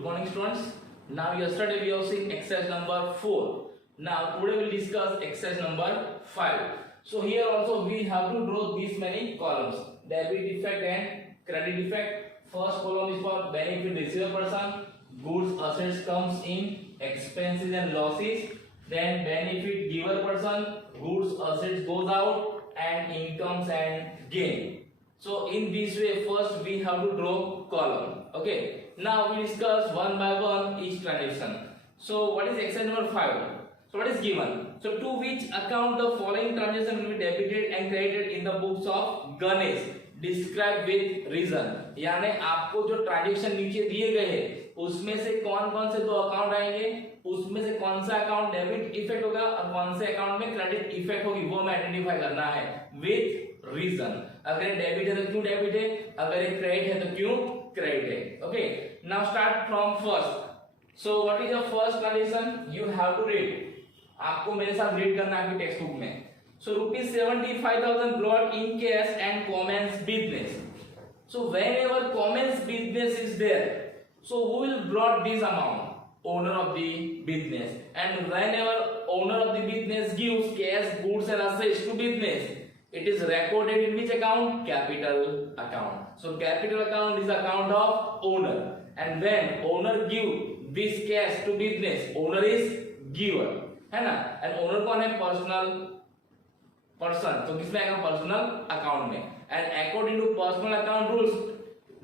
Good morning, students. Now yesterday we have seen exercise number 4. Now today we will discuss exercise number 5. So here also we have to draw these many columns: debit effect and credit effect. First column is for benefit receiver person, goods assets comes in, expenses and losses. Then benefit giver person, goods assets goes out, and incomes and gain. So in this way, first we have to draw column. Okay. Now we discuss one by one each transaction. So what is exercise number 5? So what is given? So to which account the following transaction will be debited and credited in the books of Ganesh? Describe with reason. यानी आपको जो transaction नीचे दिए गए हैं उसमें से कौन कौन से दो अकाउंट आएंगे, उसमें से कौन सा अकाउंट डेबिट इफेक्ट होगा और कौन से अकाउंट में क्रेडिट इफेक्ट होगी, वो हमें आइडेंटिफाई करना है विथ रीजन. अगर ये डेबिट है तो क्यों डेबिट है, अगर ये क्रेडिट है तो क्यों क्रेडिट है. Okay, now start from first. So what is the first transaction? You have to read. आपको मेरे साथ रीड करना है आपकी टेक्स्ट बुक में. So rupees 75,000 brought in cash and commence business. So whenever commence business is there, so who will brought this amount? Owner of the business. And whenever owner of the business gives cash, goods and assets to business, it is recorded in which account? Capital account. So capital account is account of owner. And when owner give this cash to business, owner is giver, है ना? And owner कौन है? Personal person. तो किसमें आएगा? Personal account में. And according to personal account rules,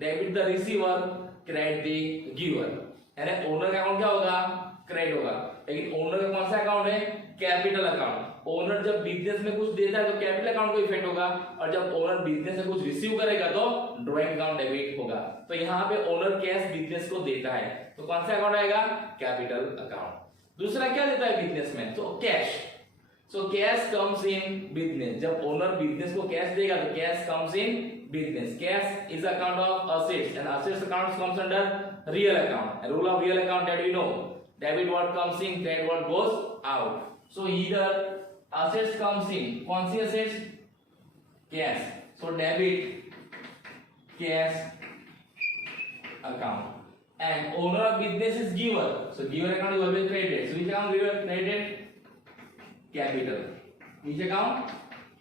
debit the receiver, credit the giver. यानी owner का अकाउंट क्या होगा? क्रेडिट होगा. लेकिन ओनर का कौन सा अकाउंट है? Capital account. ओनर जब बिजनेस में कुछ देता है तो कैपिटल अकाउंट को इफेक्ट होगा, और जब ओनर बिजनेस में कुछ रिसीव करेगा तो ड्रॉइंग अकाउंट डेबिट होगा. तो यहाँ पे ओनर कैश बिजनेस को देता है तो कौन सा अकाउंट आएगा? Capital account. दूसरा क्या देता है बिजनेस में? तो cash. So cash comes in business. जब ओनर बिजनेस को कैश देगा तो cash comes in business. Cash is account of assets and assets account comes under real account. And rule of real account that we know. Debit what comes in, credit what goes out. So either assets comes in. कौन सी assets? Cash. So debit cash account. And owner of business is giver. So giver account is always credited. So which account giver credited? Capital. नीचे account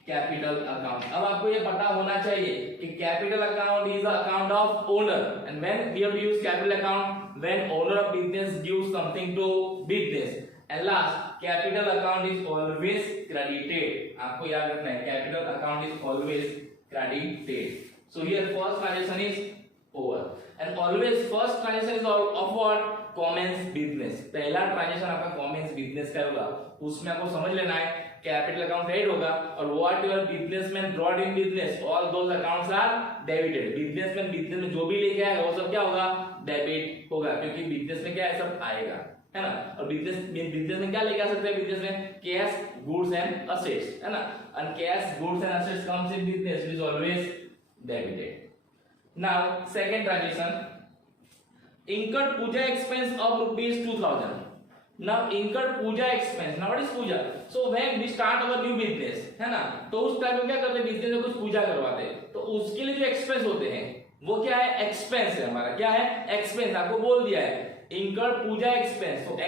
capital account. अब आपको ये पता होना चाहिए कि capital account is account of owner. And when we have to use capital account when owner of business gives something to business. And last, capital account is always credited. आपको याद रखना है capital account is always credited. So here first transaction is over. And always first transaction is of what? Commence business. पहला transaction आपका commons business का होगा. उसमें आपको समझ लेना है कैपिटल अकाउंट क्रेडिट होगा, और what your businessman brought in business, all those accounts are debited. Businessman business में जो भी लेके आएगा वो सब क्या होगा? डेबिट होगा, क्योंकि बिजनेस में क्या है? सब आएगा, है ना. और बिजनेस में क्या लेके आ सकते हैं? बिजनेस में कैश, गुड्स एंड असेट्स, है ना. And cash, goods and assets comes in business, it is always debited. Now second transaction, incurred puja expense of rupees 2000. Now incurred puja expense. Now what is puja? So when we start our new business, है ना, तो उस time में क्या करते हैं? Business में कुछ पूजा करवाते हैं, तो उसके लिए जो एक्सपेंस होते हैं वो क्या है? एक्सपेंस है हमारा. क्या है? एक्सपेंस. आपको बोल दिया है incurred puja expense. So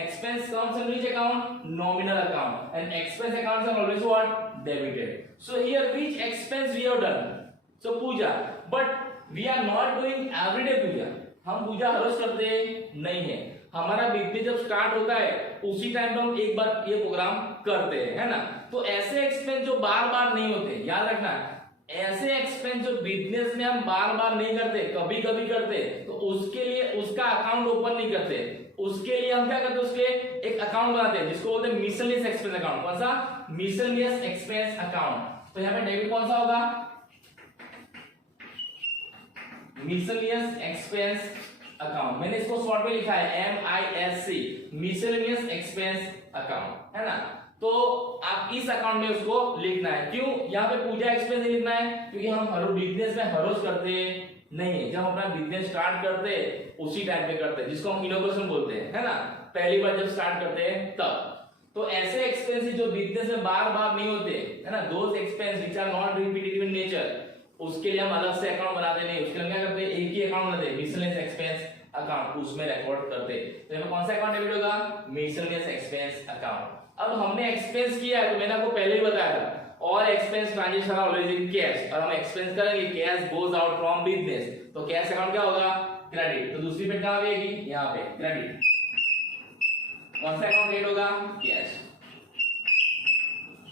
expense comes in which account? Nominal account. And expense accounts are always what? Debited. So here which expense we have done? So puja. But we are not doing everyday puja. हम पूजा हर रोज करते नहीं है. हमारा business जब start होता है उसी time पे हम एक बार ये प्रोग्राम करते हैं, है ना. तो ऐसे एक्सपेंस जो बार बार नहीं होते, याद रखना, ऐसे एक्सपेंस जो बिजनेस में हम बार बार नहीं करते, कभी कभी करते, तो उसके लिए उसका अकाउंट ओपन नहीं करते. उसके लिए हम क्या करते हैं? उसके एक अकाउंट बनाते हैं जिसको बोलते हैं मिसलेनियस एक्सपेंस अकाउंट. कौन सा? Miscellaneous expense account. तो यहाँ पे डेबिट कौन सा होगा? Miscellaneous expense account. मैंने इसको शॉर्ट में लिखा है MISC, मिसलेनियस एक्सपेंस अकाउंट, है ना. तो आप इस अकाउंट में उसको लिखना है. क्यों यहाँ पे पूजा एक्सपेंस नहीं लिखना है? क्योंकि हम हर बिजनेस में हर रोज करते नहीं है. जब अपना बिजनेस स्टार्ट करते उसी टाइम पे करते हैं, जिसको हम इनोवेशन बोलते हैं, है ना. पहली बार जब स्टार्ट करते हैं तब. तो ऐसे एक्सपेंस जो बिजनेस में बार बार नहीं होते, है ना, those expense which are not repetitive in nature, उसके लिए हम अलग से अकाउंट बनाते नहीं. उसके लिए क्या करते हैं? एक ही अकाउंट बनाते हैं, मिसलेनियस एक्सपेंस अकाउंट उसमें रिकॉर्ड करते। तो यहाँ कौन सा अकाउंट डेबिट होगा? Miscellaneous expense account. अब हमने एक्सपेंस किया है तो मैंने आपको पहले ही बताया था, all expense transaction are always in cash, और हम एक्सपेंस करेंगे cash goes out from business, तो कैश अकाउंट क्या होगा? क्रेडिट। तो दूसरी पेड कहां आएगी? यहाँ पे क्रेडिट। कौन सा अकाउंट क्रेडिट होगा? कैश।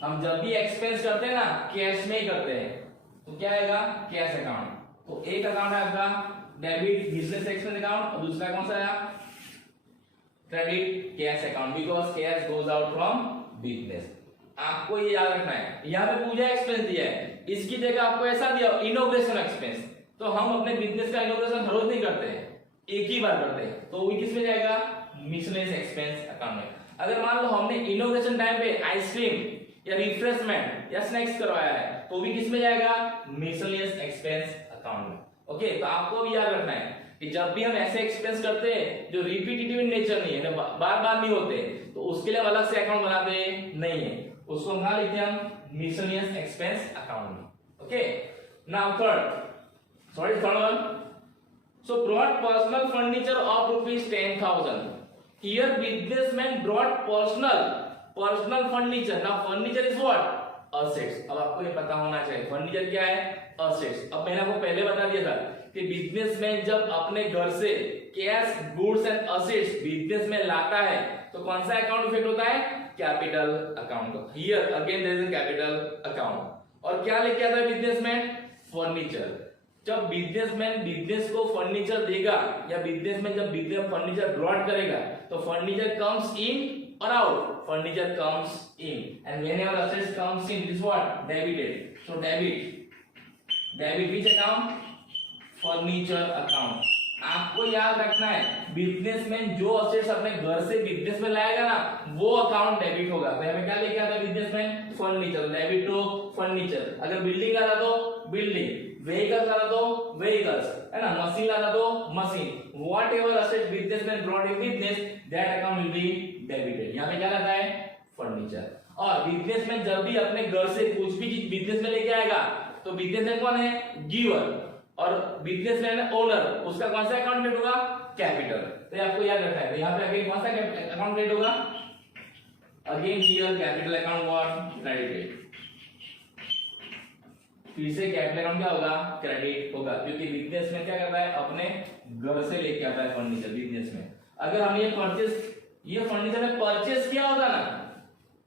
हम जब भी एक्सपेंस करते हैं ना कैश में ही करते हैं, तो क्या आएगा? Cash account. तो एक अकाउंट है आपका डेबिट बिजनेस एक्सपेंस अकाउंट, और दूसरा कौन सा आया? Credit cash account, because cash goes out from business. आपको ये याद रखना है। यहाँ पे पूजा एक्सपेंस दिया है, इसकी जगह आपको ऐसा दिया इनोग्रेशन एक्सपेंस, तो हम अपने बिजनेस का इनोग्रेशन हर रोज नहीं करते हैं, एक ही बार करते हैं, तो वो किस में जाएगा? मिसलेनियस एक्सपेंस अकाउंट में। अगर मान लो हमने इनोग्रेशन टाइम पे आइसक्रीम या रिफ्रेशमेंट या स्नैक्स करवाया है, तो भी किस में जाएगा? मिसलेनियस एक्सपेंस अकाउंट में। ओके, तो आपको भी याद रखना है कि जब भी हम ऐसे एक्सपेंस करते हैं जो रिपीटेटिव इन नेचर नहीं है, बार बार नहीं होते, तो उसके लिए हम अलग से अकाउंट बनाते नहीं है, उसको हम कहां लिखते हैं? हम मिसलेनियस एक्सपेंस अकाउंट में। Okay, now third one, so brought personal furniture of ₹10,000। Here businessman brought personal furniture. Now furniture is what? Assets. अब आपको ये पता होना चाहिए फर्नीचर क्या है? असेट्स। अब मैंने आपको पहले बता दिया था कि बिजनेसमैन जब अपने घर से cash goods and assets business में लाता है, तो कौन सा अकाउंट इफेक्ट होता है? Capital account. Here again there is a capital account. और क्या लेके आता है बिजनेसमैन? फर्नीचर। जब बिजनेसमैन बिजनेस को फर्नीचर देगा, या बिजनेसमैन जब बिजनेस फर्नीचर ब्रॉट करेगा, तो furniture comes in or out? Furniture comes in, and whenever assets comes in, this is what? Debited. So debit which account? Furniture account. आपको याद रखना है बिजनेसमैन जो असेट्स अपने घर से बिजनेस में लाएगा ना, वो अकाउंट डेबिट होगा। तो हमें क्या लेके आता है businessman? Furniture, debit to furniture. अगर बिल्डिंग लाता तो बिल्डिंग, व्हीकल्स लाता तो व्हीकल्स, है ना, मशीन लाता तो machine, whatever asset businessman brought in business, that account will be debited. यहाँ पे क्या रहता है? फर्नीचर। और बिजनेसमैन जब भी अपने घर से कुछ भी चीज बिजनेस में लेके आएगा, तो बिजनेसमैन कौन है? गिवर, और बिजनेसमैन है ओनर, उसका कौन सा अकाउंट क्रेडिट होगा? कैपिटल। तो आपको याद रखना है। तो यहाँ पे अगेन कौन सा अकाउंट क्रेडिट होगा? Again here capital account what? Credited. फिर से कैपिटल अकाउंट क्या होगा? क्रेडिट होगा, क्योंकि बिजनेस में क्या करता है? अपने घर से लेके आता है फर्नीचर बिजनेस में। अगर हम ये फर्नीचर ने परचेस किया होता ना,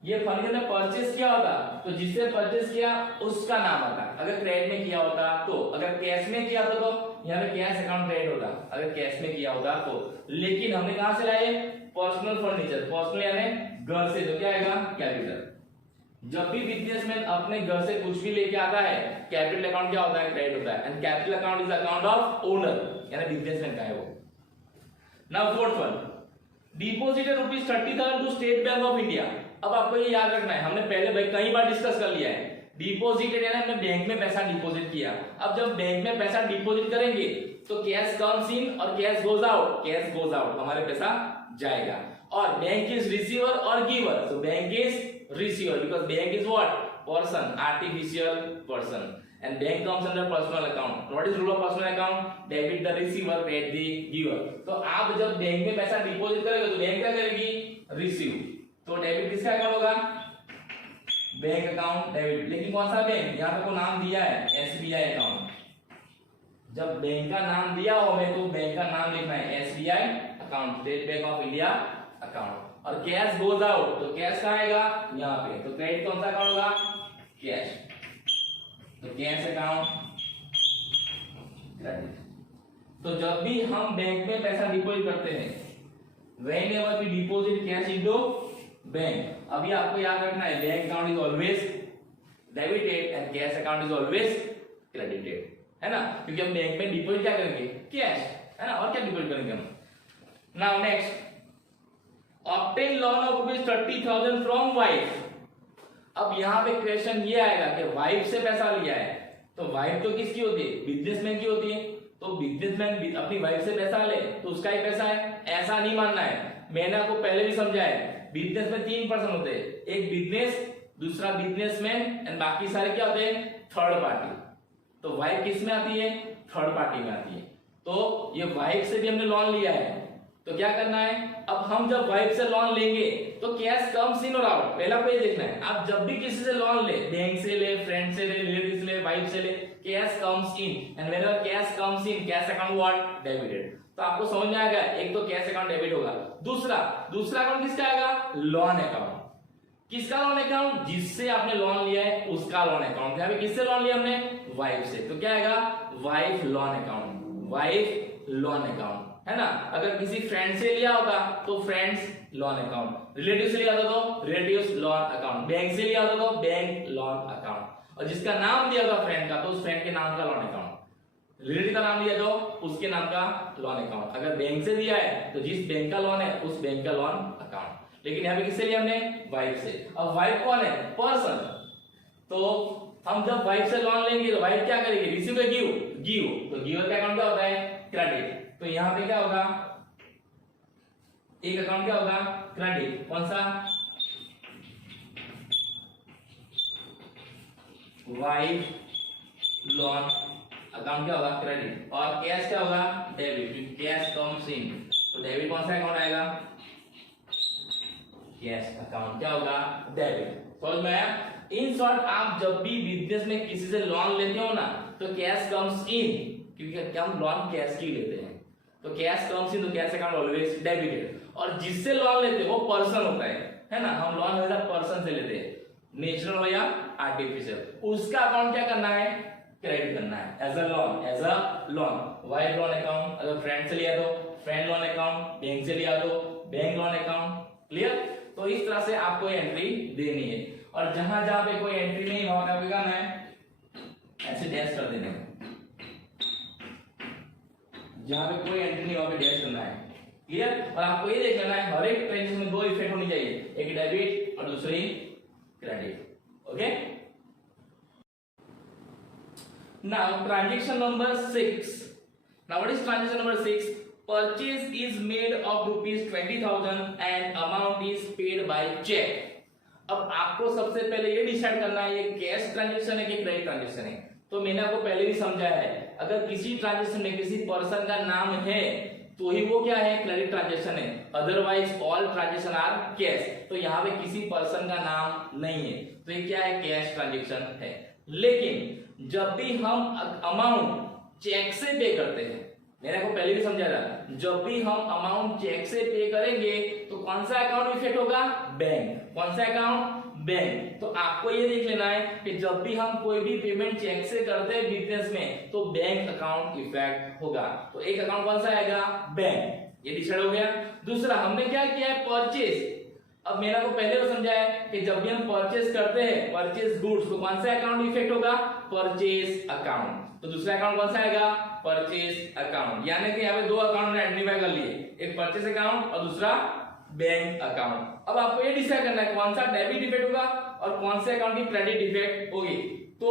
ये फर्नीचर ने परचेस किया होता, तो जिससे परचेस किया उसका नाम आता। अगर क्रेडिट में किया होता तो, अगर कैश में किया होता तो यहाँ पे कैश अकाउंट क्रेडिट होता, अगर कैश में किया होता तो। लेकिन हमने कहां से लाए? पर्सनल फर्नीचर, पर्सनल यानी घर से, तो क्या आएगा? कैपिटल। जब भी बिजनेसमैन अपने घर से कुछ भी लेके आता है, कैपिटल अकाउंट क्या होता है? क्रेडिट होता है। And capital account is account of owner, यानी बिजनेसमैन का है वो। Now fourth one, deposited ₹30,000 to State Bank of India. अब आपको ये याद रखना है, हमने पहले कई बार डिस्कस कर लिया है, डिपॉजिटेड यानी हमने बैंक में पैसा डिपॉजिट किया। अब जब बैंक में पैसा डिपॉजिट करेंगे तो कैश कम्स इन और cash goes out, cash goes out, हमारे पैसा जाएगा। और बैंक इज रिसीवर और giver, so bank is receiver because bank is what? Person, artificial person, and bank comes under personal account. What is rule of personal account? Debit the receiver, credit the giver. तो आप जब bank में पैसा deposit करेंगे तो bank क्या करेगी? Receive. तो डेबिट किसका अकाउंट होगा? Bank account debit. लेकिन कौन सा बैंक? यहाँ पे को नाम दिया है SBI अकाउंट। जब बैंक का नाम दिया हो हमें, तो बैंक का नाम लिखना है SBI account, state Bank of India account. और कैश गोज आउट, तो कैश कहाँ आएगा? यहाँ पे। तो क्रेडिट कौन सा अकाउंट होगा? कैश। तो कैश अकाउंट क्रेडिट। तो जब भी हम बैंक में पैसा डिपॉजिट करते हैं, whenever we deposit cash into bank, अभी आपको याद रखना है bank account is always debited and cash account is always credited, है ना, क्योंकि हम बैंक में डिपॉजिट क्या करेंगे? कैश, है ना, और क्या डिपॉजिट करेंगे हम। Now next, obtain loan of ₹30,000 from wife। अब यहाँ पे क्वेश्चन ये आएगा कि वाइफ से पैसा लिया है, तो वाइफ तो किसकी होती है? बिजनेसमैन की होती है। तो बिजनेसमैन अपनी वाइफ से पैसा ले तो उसका ही पैसा है, ऐसा नहीं मानना है। मैंने आपको पहले भी समझाया, बिजनेस में 3 पर्सन होते हैं, एक बिजनेस, दूसरा बिजनेसमैन, एंड बाकी सारे क्या होते हैं? Third party. तो वाइफ किस में आती है? थर्ड पार्टी में आती है। तो ये वाइफ से भी हमने लोन लिया है, तो क्या करना है, अब हम जब वाइफ से लोन लेंगे तो कैश कम्स इन और आउट, पहला पे देखना है। आप जब भी किसी से लोन ले, बैंक से ले, फ्रेंड से ले, रिलेटिव से ले, वाइफ से ले, cash comes in, and whenever cash comes in, cash account what, debited. तो आपको समझ में आ गया, एक तो कैश अकाउंट डेबिट होगा, दूसरा अकाउंट किसका आएगा, लोन अकाउंट। किसका लोन अकाउंट, जिससे आपने लोन लिया है उसका लोन अकाउंट। यहाँ पे किससे लोन लिया हमने, वाइफ से, तो क्या आएगा, wife loan account, wife loan account, है ना। अगर किसी फ्रेंड से लिया होता तो फ्रेंड्स लोन अकाउंट, रिलेटिव से लिया होता तो रिलेटिव्स लोन अकाउंट, बैंक से लिया होता तो बैंक लोन अकाउंट, और जिसका नाम दिया होता फ्रेंड का तो उस फ्रेंड के नाम का लोन अकाउंट, रिलेटिव का नाम लिया तो उसके नाम का लोन अकाउंट। अगर बैंक से दिया है तो जिस बैंक का लोन है उस बैंक का लोन अकाउंट। लेकिन यहाँ पे किससे लिया हमने, वाइफ से। अब वाइफ कौन है, पर्सन। तो हम जब वाइफ से लोन लेंगे तो वाइफ क्या करेगी, रिसीव या गिव, तो गिवर का अकाउंट क्या होता है, क्रेडिट। तो यहाँ पे क्या होगा, एक अकाउंट क्या होगा, क्रेडिट। कौन सा, वाइफ लोन अकाउंट क्या होगा, क्रेडिट। और कैश क्या होगा, डेबिट, कैश कम्स इन, तो डेबिट कौन सा अकाउंट आएगा, कैश अकाउंट क्या होगा, डेबिट। समझ में आया। इन शॉर्ट, आप जब भी बिजनेस में किसी से लोन लेते हो ना तो कैश कम्स इन, क्योंकि हम लोन कैश की लेते हैं, तो कैश कम्स इन, तो कैश अकाउंट ऑलवेज डेबिटेड। और जिससे लोन लेते हैं वो पर्सन होता है ना। हम लोन हमेशा पर्सन से लेते हैं, नेचुरल हो या आर्टिफिशियल, उसका अकाउंट क्या करना है, क्रेडिट करना है as a loan. Wife loan account, अगर फ्रेंड से लिया तो फ्रेंड लोन अकाउंट, बैंक से लिया तो बैंक लोन अकाउंट। क्लियर। तो इस तरह से आपको एंट्री देनी है, और जहां जहां पे कोई एंट्री नहीं वहां क्या करना है, ऐसे डैश कर देना है। जहां पे कोई एंट्री नहीं वहां पे डैश करना है। क्लियर। और आपको ये देख लेना है हर एक ट्रांजेक्शन में दो इफेक्ट होनी चाहिए, एक डेबिट और दूसरी credit. Okay. Now transaction number 6। Now what is transaction number 6? Purchase is made of rupees 20,000 and amount is paid by check. अब आपको सबसे पहले ये डिसाइड करना है ये कैश ट्रांजैक्शन है कि क्रेडिट ट्रांजैक्शन है। तो मैंने आपको पहले भी समझाया है, अगर किसी ट्रांजैक्शन में किसी पर्सन का नाम है तो ही वो क्या है, क्रेडिट ट्रांजैक्शन है। Otherwise all transaction are cash. तो यहाँ पे किसी पर्सन का नाम नहीं है तो ये क्या है, कैश ट्रांजैक्शन है। लेकिन जब भी हम अमाउंट चेक से पे करते हैं, मैंने आपको पहले भी समझाया था, जब भी हम अमाउंट चेक से पे करेंगे तो कौन सा अकाउंट इफेक्ट होगा, बैंक। कौन सा अकाउंट, बैंक। तो आपको ये देख लेना है कि जब भी हम कोई भी पेमेंट चेक से करते हैं बिजनेस में तो बैंक अकाउंट इफेक्ट होगा। तो एक अकाउंट कौन सा आएगा, बैंक, ये डिसाइड हो गया। दूसरा हमने क्या किया है, परचेज। अब मैंने आपको पहले भी समझाया कि जब भी हम परचेज करते हैं, परचेज गुड्स, तो कौन सा अकाउंट इफेक्ट होगा, परचेज अकाउंट। तो दूसरा अकाउंट कौन सा आएगा, परचेज अकाउंट। यानी कि यहाँ पे दो अकाउंट ने आइडेंटिफाई कर लिए, एक परचेज अकाउंट और दूसरा बैंक अकाउंट। अब आपको ये डिसाइड करना है कौन सा डेबिट इफेक्ट होगा और कौन से अकाउंट की क्रेडिट इफेक्ट होगी। तो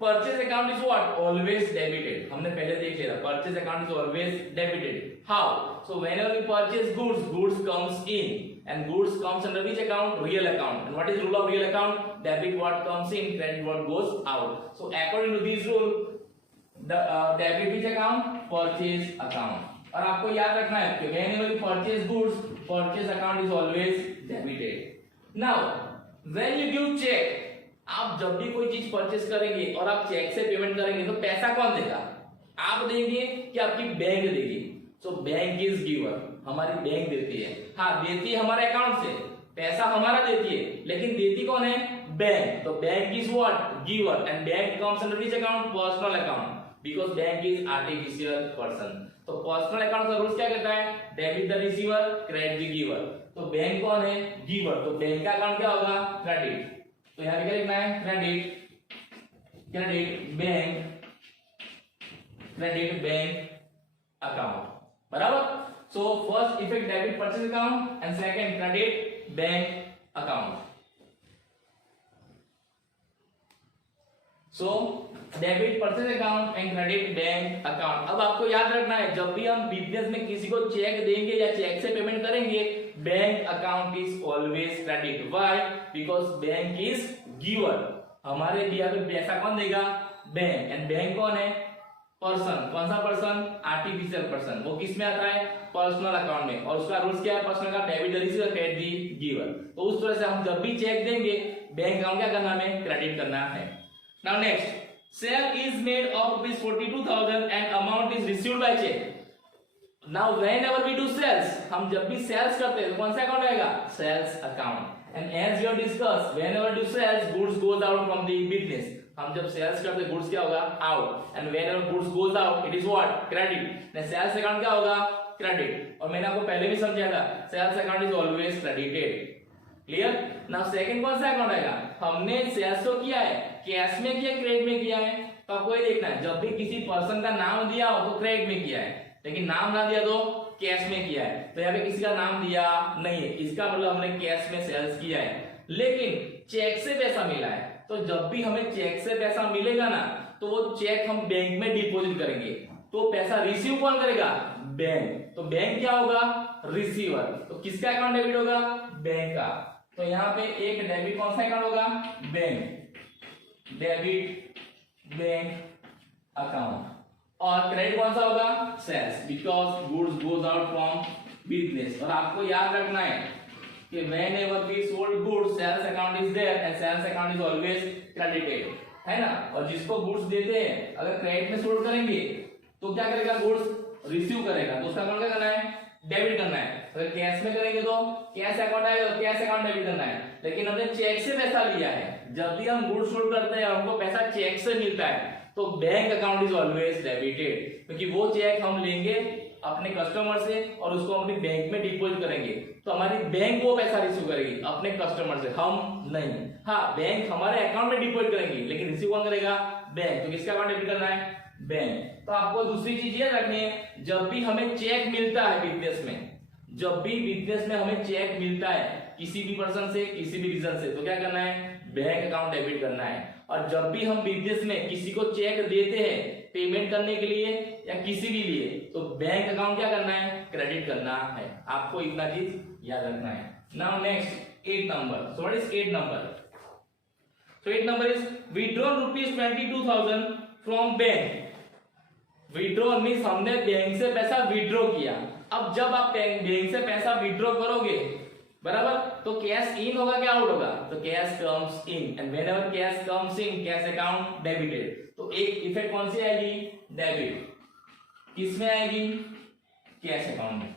purchase account is what, always debited. हमने पहले देख लिया, purchase account is always debited. How? So whenever we purchase goods, goods comes in and goods comes under which account, real account. And what is rule of real account? Debit what comes in, credit what goes out. So according to this rule, the debit which account, purchase account. और आपको याद रखना है कि whenever you purchase goods, purchase account is always debited. Now when you give check, आप जब भी कोई चीज परचेज करेंगे और आप चेक से पेमेंट करेंगे तो पैसा कौन देगा, आप देंगे कि आपकी बैंक देगी। सो बैंक इज गिवर, हमारी बैंक देती है। हाँ, देती है हमारे अकाउंट से, पैसा हमारा देती है, लेकिन देती कौन है, बैंक। तो bank is what, giver, and bank comes under which account, personal account, because bank is artificial person. तो पर्सनल अकाउंट का रूल्स क्या कहता है, debit the receiver, credit the giver. तो बैंक कौन है, गिवर, तो बैंक का अकाउंट क्या होगा, क्रेडिट। तो यहां पे क्या लिखना है, credit, credit bank, credit bank account, बराबर। So first effect debit purchase account and second credit bank account. So debit purchase account and credit bank account. अब आपको याद रखना है जब भी हम बिजनेस में किसी को चेक देंगे या चेक से पेमेंट करेंगे, bank account is always credit. Why? Because bank is giver, हमारे दिया पे पैसा कौन देगा, बैंक, एंड बैंक कौन है, पर्सन, कौन सा पर्सन, आर्टिफिशियल पर्सन, वो किस में आता है, पर्सनल अकाउंट में, और उसका रूल्स क्या है, पर्सनल का debit the receiver credit the giver. तो उस तरह से हम जब भी चेक देंगे बैंक अकाउंट क्या करना है, हमें क्रेडिट करना है। Now next, sale is made of ₹42,000 and amount is received by cheque. Now whenever we do sales, हम जब भी सेल्स करते हैं तो कौन सा अकाउंट आएगा, sales account. And as we have discuss, whenever do sales goods goes out from the business, हम जब सेल्स करते हैं गुड्स क्या होगा, out, and whenever goods goes out it is what, credit. ने सेल्स अकाउंट क्या होगा, क्रेडिट। और मैंने आपको पहले भी समझाया था, sales account is always credited, clear. Now second कौन सा अकाउंट आएगा, हमने सेल्स तो किया है, कैश में किया, क्रेडिट में किया है, तो आपको ये देखना है जब भी किसी पर्सन का नाम दिया हो तो क्रेडिट में किया है, लेकिन नाम ना दिया तो कैश में किया है। तो यहाँ पे किसी का नाम दिया नहीं है, इसका मतलब हमने कैश में सेल्स किया है। लेकिन चेक से पैसा मिला है, तो जब भी हमें चेक से पैसा मिलेगा ना, तो वो चेक हम बैंक में डिपॉजिट करेंगे, तो पैसा रिसीव कौन करेगा, बैंक। तो बैंक क्या होगा, रिसीवर। तो किसका अकाउंट डेबिट होगा, बैंक का। तो यहाँ पे एक डेबिट कौन सा अकाउंट होगा, बैंक, डेबिट बैंक अकाउंट। और क्रेडिट कौन सा होगा, sales, because goods goes out from business. और आपको याद रखना है कि whenever we sold goods sales account is there and sales account is always credited, है ना। और जिसको गुड्स देते हैं अगर क्रेडिट में सोल्ड करेंगे तो क्या करेगा, गुड्स रिसीव करेगा, तो उसका अकाउंट क्या करना है, डेबिट करना है। अगर कैश में करेंगे तो कैश अकाउंट आएगा, तो कैश अकाउंट डेबिट करना है। लेकिन हमने चेक से पैसा लिया है, जब भी हम गुड्स सोल्ड करते हैं हमको पैसा चेक से मिलता है, तो bank account is always debited, क्योंकि वो चेक हम लेंगे अपने कस्टमर से और उसको अपने बैंक में डिपॉजिट करेंगे, तो हमारी बैंक वो पैसा रिसीव करेगी अपने कस्टमर से, हम नहीं। हाँ, बैंक हमारे अकाउंट में डिपॉजिट करेंगे, लेकिन रिसीव कौन करेगा, बैंक। तो किसका अकाउंट डेबिट करना है, बैंक। तो आपको दूसरी चीज ये रखनी है, जब भी हमें चेक मिलता है बिजनेस में, जब भी बिजनेस में हमें चेक मिलता है किसी भी पर्सन से, किसी भी रीजन से, तो क्या करना है, बैंक अकाउंट डेबिट करना है। और जब भी हम बिजनेस में किसी को चेक देते हैं पेमेंट करने के लिए या किसी भी लिए, तो बैंक अकाउंट क्या करना है, क्रेडिट करना है। आपको इतना चीज याद रखना है। Now next 8 number. So what is 8 number? So 8 number is withdraw ₹22,000 from bank. Withdraw means हमने बैंक से पैसा विड्रॉ किया। अब जब आप बैंक से पैसा विड्रॉ करोगे, बराबर, तो कैश इन होगा क्या आउट होगा, तो cash comes in. And whenever cash comes in, cash account debited. तो एक इफेक्ट कौन सी आएगी, डेबिट। किस में आएगी, कैश अकाउंट में।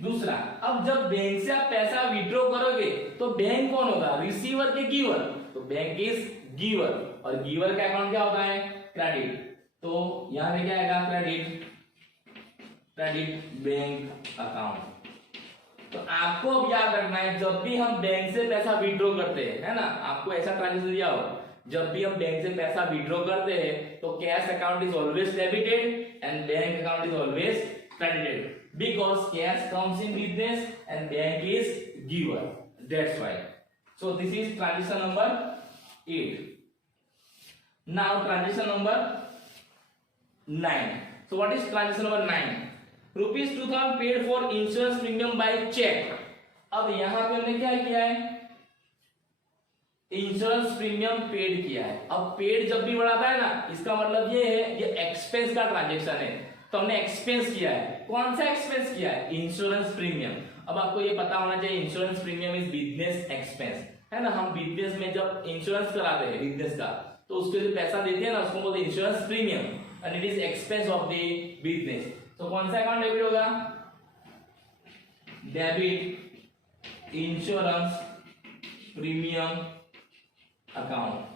दूसरा, अब जब बैंक से आप पैसा विड्रॉ करोगे तो बैंक कौन होगा, रिसीवर के गिवर, तो बैंक इज गिवर। और गिवर का अकाउंट क्या होता है, क्रेडिट। तो यहां पे क्या आएगा, क्रेडिट, क्रेडिट बैंक अकाउंट। तो आपको अब याद रखना है, जब भी हम बैंक से पैसा विड्रॉ करते हैं, है ना, आपको ऐसा ट्रांजेक्शन दिया हो, जब भी हम बैंक से पैसा विड्रॉ करते हैं तो cash account is always debited and bank account is always credited, because cash comes in business and bank is giver, that's why. So this is transaction number 8. नाउ transaction number 9. So what is transaction number 9? ₹2,000 paid for insurance premium by cheque. अब यहां पे हमने क्या किया है, insurance premium paid किया है। अब पेड जब भी बढ़ाता है ना, इसका मतलब ये है ये एक्सपेंस का ट्रांजैक्शन है, तो हमने एक्सपेंस किया है। कौन सा एक्सपेंस किया है, इंश्योरेंस प्रीमियम। अब आपको ये पता होना चाहिए insurance premium is business expense, है ना। हम बिजनेस में जब इंश्योरेंस कराते हैं बिजनेस का, तो उसके जो पैसा देते हैं ना, उसको बोलते हैं insurance premium, and it is expense of the business. तो कौन सा अकाउंट डेबिट होगा, डेबिट इंश्योरेंस प्रीमियम अकाउंट।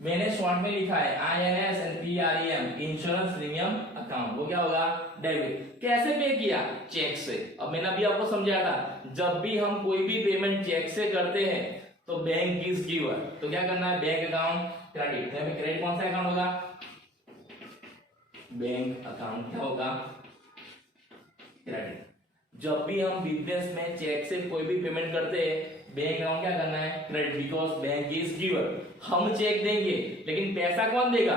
मैंने शॉर्ट में लिखा है INS and PREM, insurance premium account. वो क्या होगा, डेबिट। कैसे पे किया, चेक से। अब मैंने अभी आपको समझाया था, जब भी हम कोई भी पेमेंट चेक से करते हैं तो बैंक इज गिवर, तो क्या करना है, बैंक अकाउंट क्रेडिट। क्रेडिट कौन सा अकाउंट होगा, बैंक अकाउंट क्या होगा, क्रेडिट। जब भी हम बिजनेस में चेक से कोई भी पेमेंट करते हैं, बैंक अकाउंट क्या करना है, credit, because bank is giver. हम चेक देंगे लेकिन पैसा कौन देगा,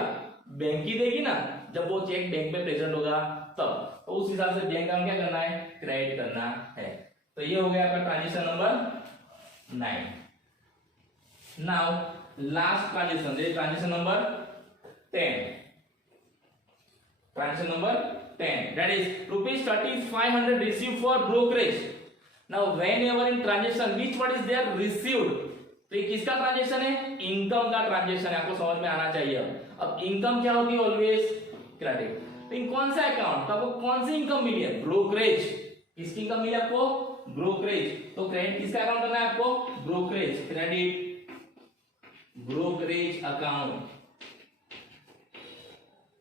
बैंक ही देगी ना, जब वो चेक बैंक में प्रेजेंट होगा तब। तो उस हिसाब से बैंक अकाउंट क्या करना है, क्रेडिट करना है। तो ये हो गया आपका transaction number 9. Now last transaction, transaction number 10. Transaction number 10. That is rupees 3500 received for brokerage. Now whenever in transaction which word is there? Received. तो ये किसका ट्रांजेक्शन है? इनकम का ट्रांजेक्शन है, आपको समझ में आना चाहिए। अब इनकम क्या होती है? Always credit. तो इन कौन सा अकाउंट, तो आपको कौन सी इनकम मिली है? ब्रोकरेज। किसकी इनकम मिली आपको? ब्रोकरेज। तो क्रेडिट किसका अकाउंट करना है आपको? ब्रोकरेज। Credit brokerage account.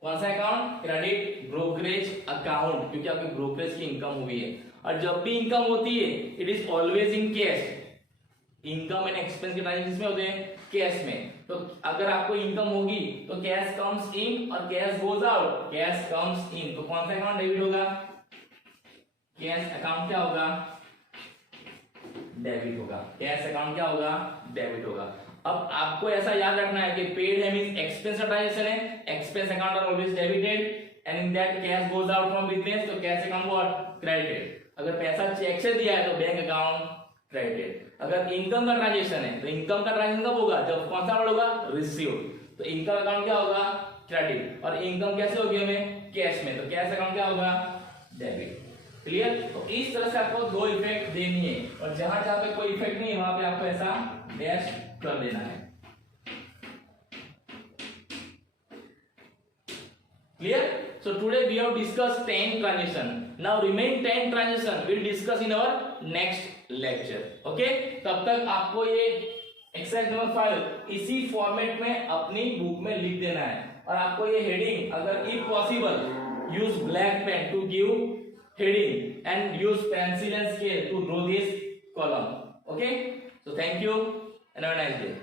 कौन सा अकाउंट? क्रेडिट ब्रोकरेज अकाउंट, क्योंकि आपकी ब्रोकरेज की इनकम हुई है। और जब भी इनकम होती है it is always in cash. Income and expense के ट्रांजेक्शन में होते हैं कैश में। तो अगर आपको इनकम होगी तो कैश कम्स इन और cash goes out. Cash comes इन, तो कौन सा अकाउंट डेबिट होगा? कैश अकाउंट क्या होगा? डेबिट होगा। कैश अकाउंट क्या होगा? डेबिट होगा। अब आपको ऐसा याद रखना है कि पेड है मींस एक्सपेंस का ट्रांजेक्शन है, expense account are always debited and in that cash goes out from business, तो कैश अकाउंट व्हाट? क्रेडिटेड। अगर पैसा चेक से दिया है तो बैंक अकाउंट क्रेडिटेड। अगर इनकम का ट्रांजेक्शन है तो इनकम का ट्रांजेक्शन कब होगा? जब कौन सा वर्ड होगा? रिसीव्ड। तो इनकम अकाउंट क्या होगा? क्रेडिट। और इनकम कैसे होगी हमें? कैश में, तो कैश अकाउंट क्या होगा? डेबिट। क्लियर? तो इस तरह से आपको दो इफेक्ट देनी है और जहां जहां पे कोई इफेक्ट नहीं है वहां पे आपको ऐसा डैश कर देना है। Clear? So today we have discussed 10 transaction. Now remain 10 transaction we'll discuss in our next lecture. Okay? तब तक आपको ये एक्सरसाइज नंबर 5 इसी फॉर्मेट में अपनी बुक में लिख देना है और आपको ये हेडिंग अगर if possible use black pen to give heading and use pencil and scale to draw this column. Okay? So thank you and have a nice day.